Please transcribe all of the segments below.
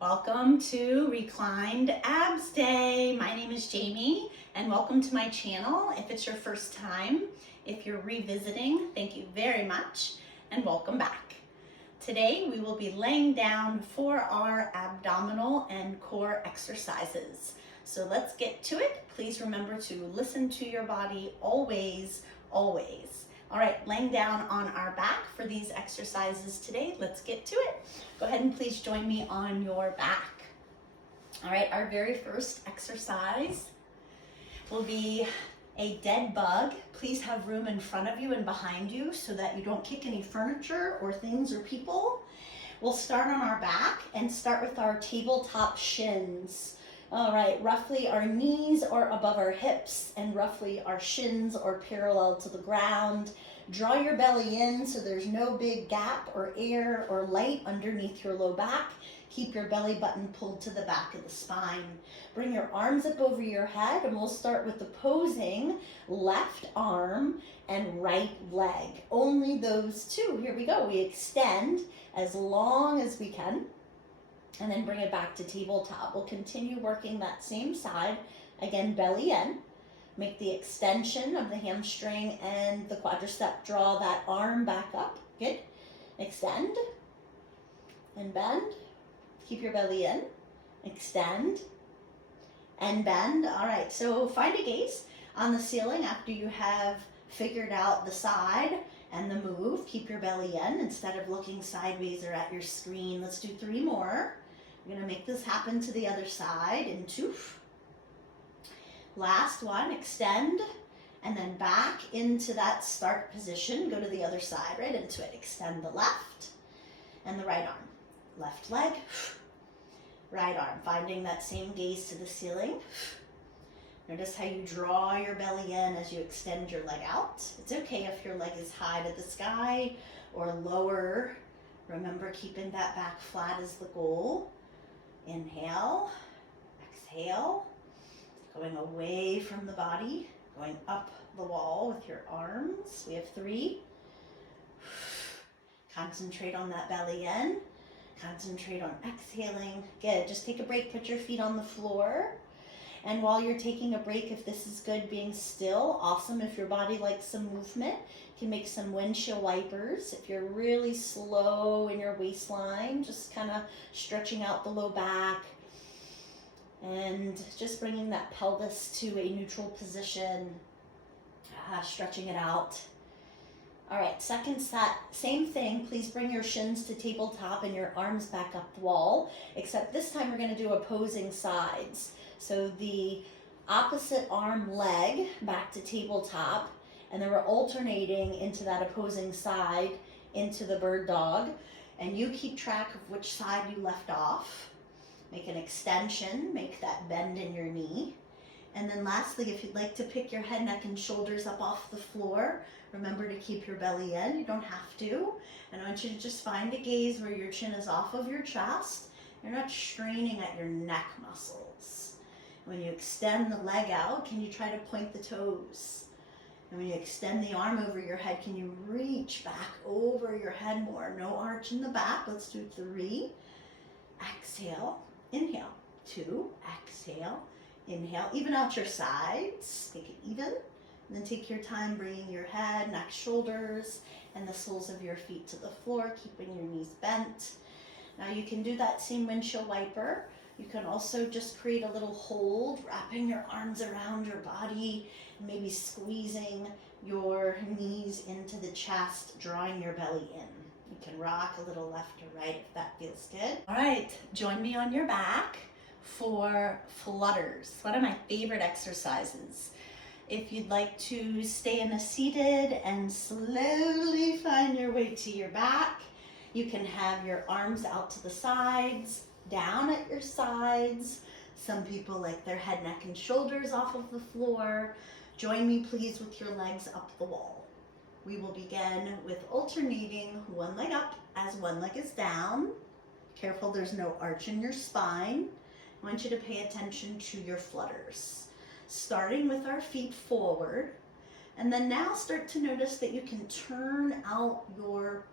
Welcome to Reclined Abs Day. My name is Jamie and welcome to my channel. If it's your first time, if you're revisiting, thank you very much and welcome back. Today we will be laying down for our abdominal and core exercises. So let's get to it. Please remember to listen to your body always, always. All right, laying down on our back for these exercises today. Let's get to it. Go ahead and please join me on your back. All right, our very first exercise will be a dead bug. Please have room in front of you and behind you so that you don't kick any furniture or things or people. We'll start on our back and start with our tabletop shins. All right, roughly our knees are above our hips and roughly our shins are parallel to the ground. Draw your belly in so there's no big gap or air or light underneath your low back. Keep your belly button pulled to the back of the spine. Bring your arms up over your head and we'll start with opposing left arm and right leg. Only those two. Here we go. We extend as long as we can. And then bring it back to tabletop. We'll continue working that same side. Again, belly in. Make the extension of the hamstring and the quadricep. Draw that arm back up. Good. Extend and bend. Keep your belly in. Extend and bend. All right, so find a gaze on the ceiling after you have figured out the side and the move. Keep your belly in instead of looking sideways or at your screen. Let's do 3 more. We're gonna make this happen to the other side in 2. Last one, extend, and then back into that start position. Go to the other side, right into it. Extend the left and the right arm. Left leg, right arm. Finding that same gaze to the ceiling. Notice how you draw your belly in as you extend your leg out. It's okay if your leg is high to the sky or lower. Remember, keeping that back flat is the goal. Inhale, exhale, going away from the body, going up the wall with your arms. We have 3. Concentrate on that belly in. Concentrate on exhaling. Good. Just take a break. Put your feet on the floor. And while you're taking a break, if this is good, being still, awesome. If your body likes some movement, you can make some windshield wipers. If you're really slow in your waistline, just kind of stretching out the low back and just bringing that pelvis to a neutral position, stretching it out. All right, second set, same thing. Please bring your shins to tabletop and your arms back up the wall, except this time we're going to do opposing sides. So the opposite arm leg back to tabletop, and then we're alternating into that opposing side into the bird dog. And you keep track of which side you left off. Make an extension, make that bend in your knee. And then lastly, if you'd like to pick your head, neck, and shoulders up off the floor, remember to keep your belly in. You don't have to. And I want you to just find a gaze where your chin is off of your chest. You're not straining at your neck muscles. When you extend the leg out, can you try to point the toes? And when you extend the arm over your head, can you reach back over your head more? No arch in the back. Let's do 3. Exhale, inhale. 2, exhale, inhale. Even out your sides. Take it even. And then take your time bringing your head, neck, shoulders, and the soles of your feet to the floor, keeping your knees bent. Now you can do that same windshield wiper. You can also just create a little hold, wrapping your arms around your body, maybe squeezing your knees into the chest, drawing your belly in. You can rock a little left or right if that feels good. All right, join me on your back for flutters. One of my favorite exercises. If you'd like to stay in a seated and slowly find your way to your back, you can have your arms out to the sides, down at your sides. Some people like their head, neck, and shoulders off of the floor. Join me please with your legs up the wall. We will begin with alternating one leg up as one leg is down. Careful there's no arch in your spine. I want you to pay attention to your flutters. Starting with our feet forward, and then now start to notice that you can turn out your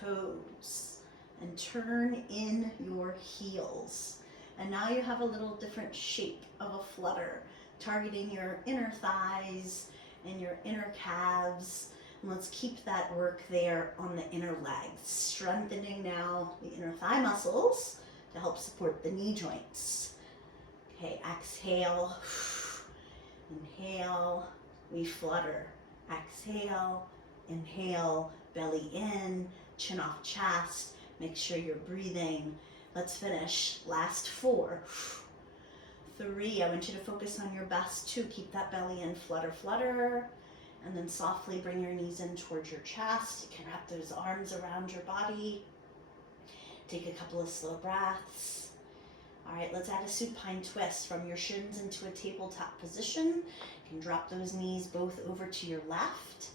toes. and turn in your heels. And now you have a little different shape of a flutter, targeting your inner thighs and your inner calves. And let's keep that work there on the inner legs, strengthening now the inner thigh muscles to help support the knee joints. Okay, exhale, inhale, we flutter. Exhale, inhale, belly in, chin off chest. Make sure you're breathing. Let's finish. Last 4. 3. I want you to focus on your best 2. Keep that belly in, flutter, flutter. And then softly bring your knees in towards your chest. You can wrap those arms around your body. Take a couple of slow breaths. All right, let's add a supine twist from your shins into a tabletop position. You can drop those knees both over to your left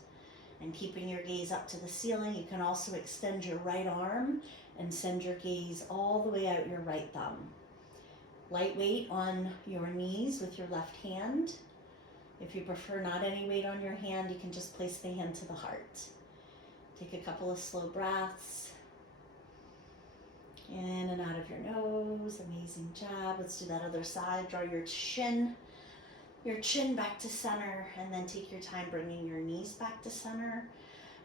and keeping your gaze up to the ceiling. You can also extend your right arm and send your gaze all the way out your right thumb. Light weight on your knees with your left hand. If you prefer not any weight on your hand, you can just place the hand to the heart. Take a couple of slow breaths. In and out of your nose. Amazing job. Let's do that other side. Draw your chin back to center, and then take your time bringing your knees back to center.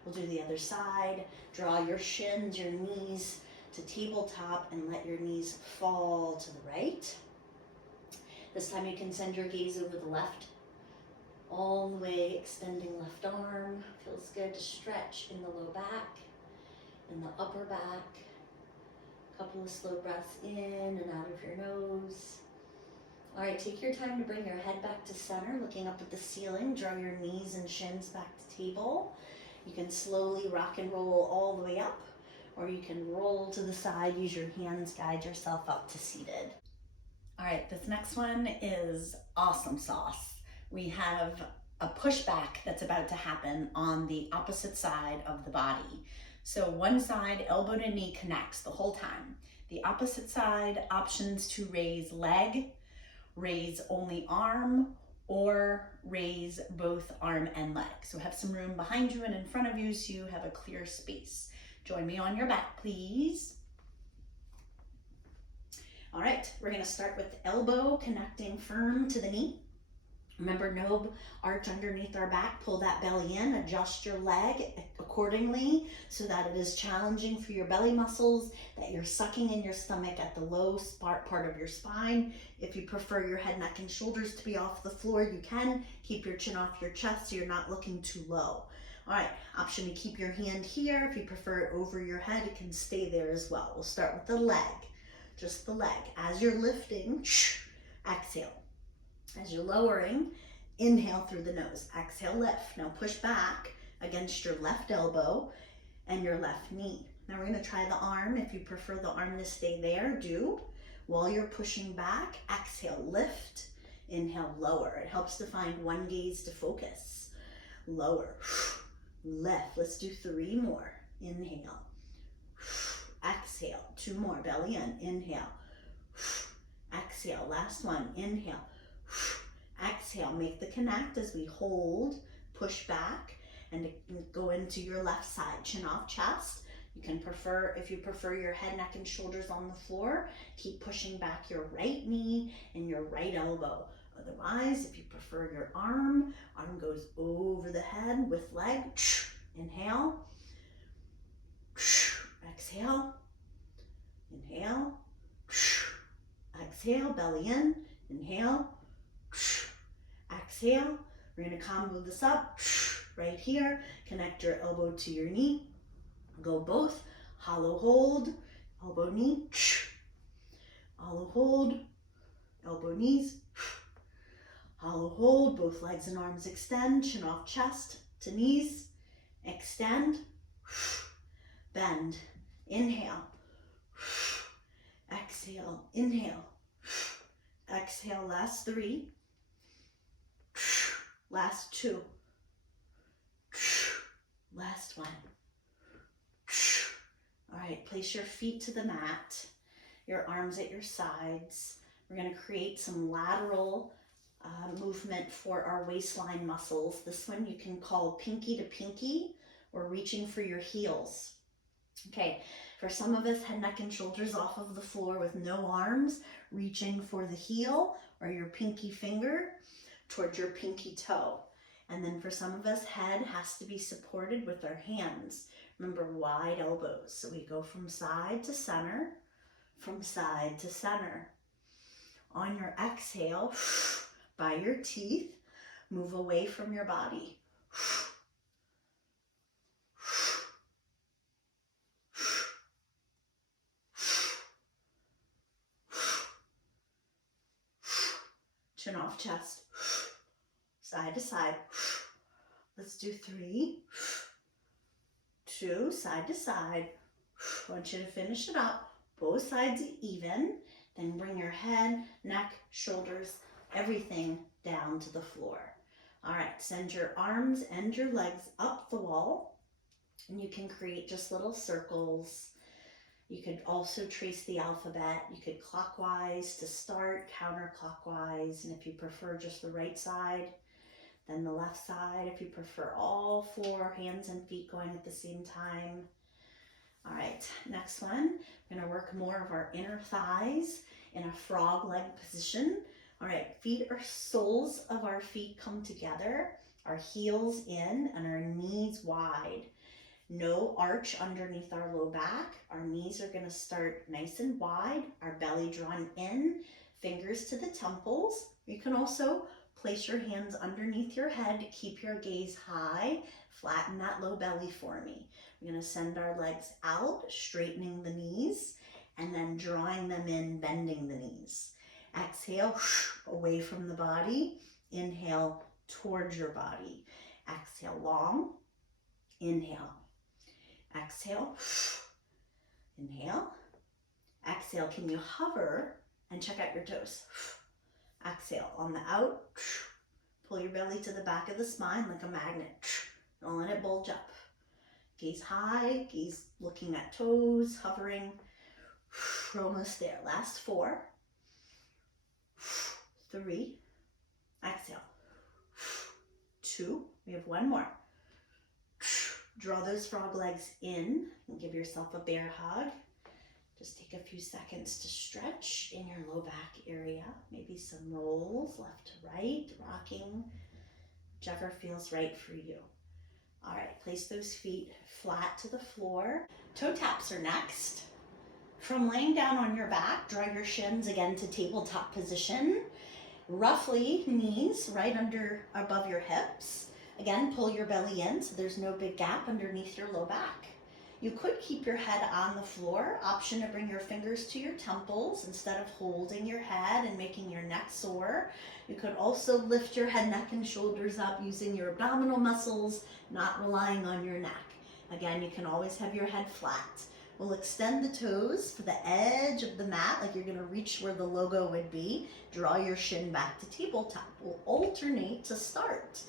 We'll do the other side. Draw your shins, your knees to tabletop, and let your knees fall to the right. This time you can send your gaze over the left, all the way extending left arm. Feels good to stretch in the low back, in the upper back. Couple of slow breaths in and out of your nose. All right, take your time to bring your head back to center, looking up at the ceiling. Draw your knees and shins back to table. You can slowly rock and roll all the way up, or you can roll to the side, use your hands, guide yourself up to seated. All right, this next one is awesome sauce. We have a pushback that's about to happen on the opposite side of the body. So one side, elbow to knee, connects the whole time. The opposite side, options to raise leg, raise only arm, or raise both arm and leg. So have some room behind you and in front of you so you have a clear space. Join me on your back, please. All right, we're gonna start with the elbow connecting firm to the knee. Remember, no arch underneath our back. Pull that belly in, adjust your leg accordingly so that it is challenging for your belly muscles, that you're sucking in your stomach at the low part of your spine. If you prefer your head, neck, and shoulders to be off the floor, you can. Keep your chin off your chest so you're not looking too low. All right, option to keep your hand here. If you prefer it over your head, it can stay there as well. We'll start with the leg, just the leg. As you're lifting, exhale. As you're lowering, inhale through the nose. Exhale, lift. Now push back against your left elbow and your left knee. Now we're going to try the arm. If you prefer the arm to stay there, do. While you're pushing back, exhale, lift. Inhale, lower. It helps to find one gaze to focus. Lower, lift. Let's do 3 more. Inhale, exhale. 2 more. Belly in. Inhale, exhale. Last one. Inhale, exhale. Make the connect as we hold, push back, and go into your left side. Chin off chest. You can prefer, if you prefer your head, neck, and shoulders on the floor, keep pushing back your right knee and your right elbow. Otherwise, if you prefer your arm goes over the head with leg. Inhale, exhale, inhale, exhale, belly in, inhale, exhale. We're going to combo this up right here. Connect your elbow to your knee. Go both. Hollow hold, elbow, knee. Hollow hold, elbow, knees. Hollow hold, both legs and arms extend. Chin off chest to knees. Extend. Bend. Inhale. Exhale. Inhale. Exhale. Last 3. Last 2. Last 1. All right, place your feet to the mat, your arms at your sides. We're going to create some lateral movement for our waistline muscles. This one you can call pinky to pinky or reaching for your heels. Okay, for some of us, head, neck, and shoulders off of the floor with no arms, reaching for the heel or your pinky finger towards your pinky toe. And then for some of us, head has to be supported with our hands. Remember, wide elbows. So we go from side to center, from side to center. On your exhale, by your teeth, move away from your body. Chin off chest, side to side. Let's do 3, 2, side to side. I want you to finish it up, both sides even. Then bring your head, neck, shoulders, everything down to the floor. All right, send your arms and your legs up the wall, and you can create just little circles. You could also trace the alphabet. You could clockwise to start, counterclockwise, and if you prefer just the right side, then the left side. If you prefer all 4 hands and feet going at the same time. All right, next one. We're gonna work more of our inner thighs in a frog leg position. All right, feet or soles of our feet come together, our heels in and our knees wide. No arch underneath our low back. Our knees are gonna start nice and wide, our belly drawn in, fingers to the temples. You can also place your hands underneath your head, keep your gaze high, flatten that low belly for me. We're gonna send our legs out, straightening the knees, and then drawing them in, bending the knees. Exhale, away from the body. Inhale, towards your body. Exhale, long. Inhale. Exhale. Inhale. Exhale, can you hover and check out your toes? Exhale, on the out, pull your belly to the back of the spine like a magnet. Don't let it bulge up. Gaze high, gaze looking at toes, hovering. We're almost there. Last 4, 3, exhale. 2, we have 1 more. Draw those frog legs in and give yourself a bear hug. Just take a few seconds to stretch in your low back area. Maybe some rolls left to right, rocking, whichever feels right for you. All right, place those feet flat to the floor. Toe taps are next. From laying down on your back, draw your shins again to tabletop position. Roughly knees right above your hips. Again, pull your belly in so there's no big gap underneath your low back. You could keep your head on the floor. Option to bring your fingers to your temples instead of holding your head and making your neck sore. You could also lift your head, neck, and shoulders up using your abdominal muscles, not relying on your neck. Again, you can always have your head flat. We'll extend the toes for the edge of the mat, like you're gonna reach where the logo would be. Draw your shin back to tabletop. We'll alternate to start.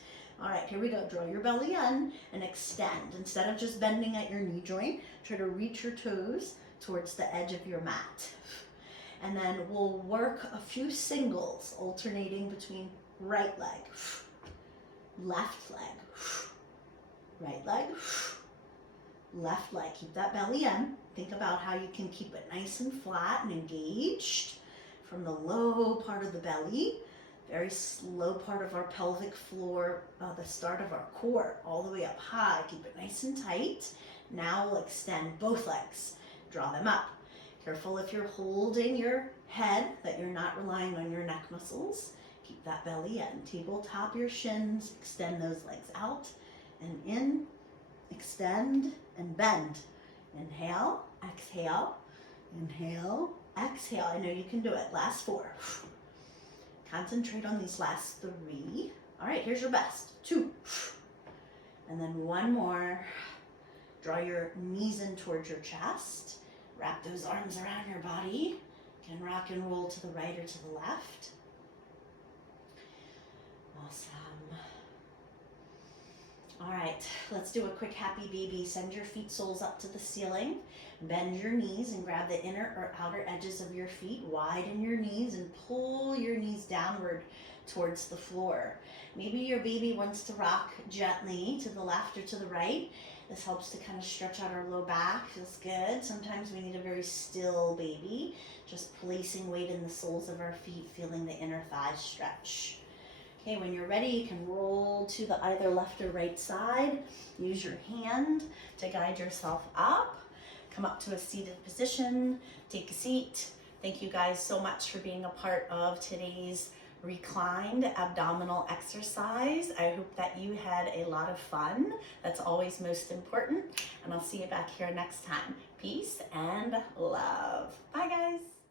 All right, here we go. Draw your belly in and extend. Instead of just bending at your knee joint, try to reach your toes towards the edge of your mat. And then we'll work a few singles, alternating between right leg, left leg, right leg, left leg. Keep that belly in. Think about how you can keep it nice and flat and engaged from the low part of the belly. Very slow part of our pelvic floor, the start of our core, all the way up high. Keep it nice and tight. Now we'll extend both legs. Draw them up. Careful if you're holding your head that you're not relying on your neck muscles. Keep that belly in. Tabletop your shins. Extend those legs out and in. Extend and bend. Inhale, exhale, inhale, exhale. I know you can do it. Last 4. Concentrate on these last 3. All right, here's your best. 2. And then 1 more. Draw your knees in towards your chest. Wrap those arms around your body. You can rock and roll to the right or to the left. Awesome. All right, let's do a quick happy baby. Send your feet soles up to the ceiling. Bend your knees and grab the inner or outer edges of your feet. Widen your knees and pull your knees downward towards the floor. Maybe your baby wants to rock gently to the left or to the right. This helps to kind of stretch out our low back. Feels good. Sometimes we need a very still baby. Just placing weight in the soles of our feet, feeling the inner thighs stretch. Okay, when you're ready, you can roll to the either left or right side. Use your hand to guide yourself up. Come up to a seated position. Take a seat. Thank you guys so much for being a part of today's reclined abdominal exercise. I hope that you had a lot of fun. That's always most important. And I'll see you back here next time. Peace and love. Bye, guys.